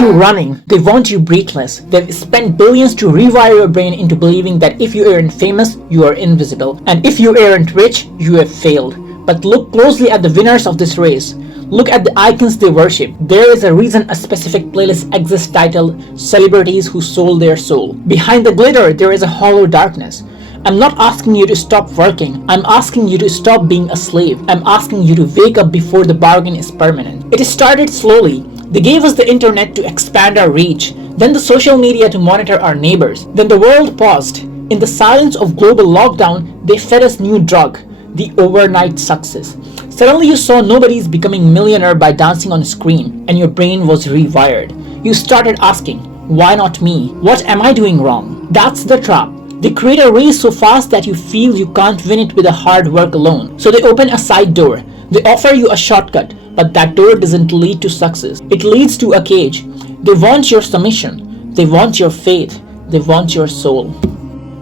you running. They want you breathless. They've spent billions to rewire your brain into believing that if you aren't famous, you are invisible. And if you aren't rich, you have failed. But look closely at the winners of this race. Look at the icons they worship. There is a reason a specific playlist exists titled Celebrities Who Sold Their Soul. Behind the glitter, there is a hollow darkness. I'm not asking you to stop working. I'm asking you to stop being a slave. I'm asking you to wake up before the bargain is permanent. It started slowly. They gave us the internet to expand our reach, then the social media to monitor our neighbors. Then the world paused. In the silence of global lockdown, they fed us new drug, the overnight success. Suddenly you saw nobody's becoming millionaire by dancing on a screen, and your brain was rewired. You started asking, why not me? What am I doing wrong? That's the trap. They create a race so fast that you feel you can't win it with a hard work alone. So they open a side door. They offer you a shortcut, but that door doesn't lead to success. It leads to a cage. They want your submission. They want your faith. They want your soul.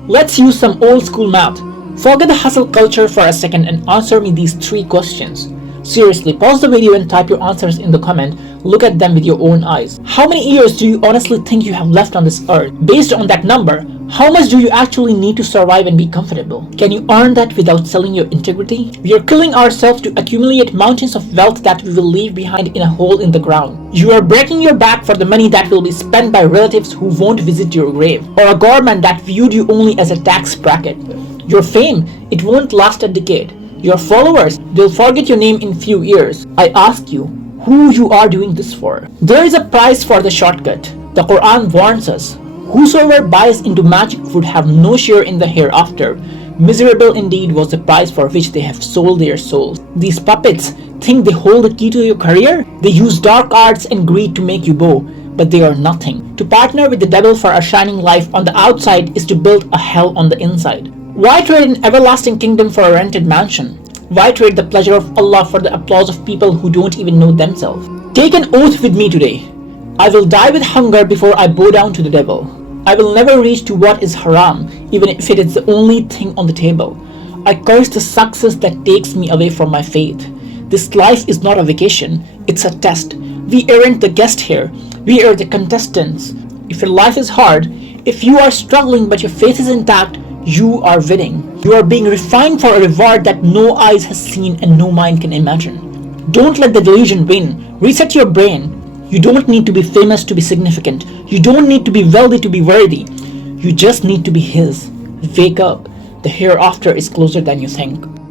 Let's use some old school math. Forget the hustle culture for a second and answer me these 3 questions. Seriously, pause the video and type your answers in the comment. Look at them with your own eyes. How many years do you honestly think you have left on this earth? Based on that number, how much do you actually need to survive and be comfortable? Can you earn that without selling your integrity? We are killing ourselves to accumulate mountains of wealth that we will leave behind in a hole in the ground. You are breaking your back for the money that will be spent by relatives who won't visit your grave, or a government that viewed you only as a tax bracket. Your fame, it won't last a decade. Your followers, they'll forget your name in few years. I ask you, who you are doing this for? There is a price for the shortcut. The Quran warns us, whosoever buys into magic would have no share in the hereafter. Miserable indeed was the price for which they have sold their souls. These puppets think they hold the key to your career? They use dark arts and greed to make you bow, but they are nothing. To partner with the devil for a shining life on the outside is to build a hell on the inside. Why trade an everlasting kingdom for a rented mansion? Why trade the pleasure of Allah for the applause of people who don't even know themselves? Take an oath with me today. I will die with hunger before I bow down to the devil. I will never reach to what is haram, even if it is the only thing on the table. I curse the success that takes me away from my faith. This life is not a vacation, it's a test. We aren't the guest here, we are the contestants. If your life is hard, if you are struggling but your faith is intact, you are winning. You are being refined for a reward that no eyes has seen and no mind can imagine. Don't let the delusion win. Reset your brain. You don't need to be famous to be significant. You don't need to be wealthy to be worthy. You just need to be His. Wake up. The hereafter is closer than you think.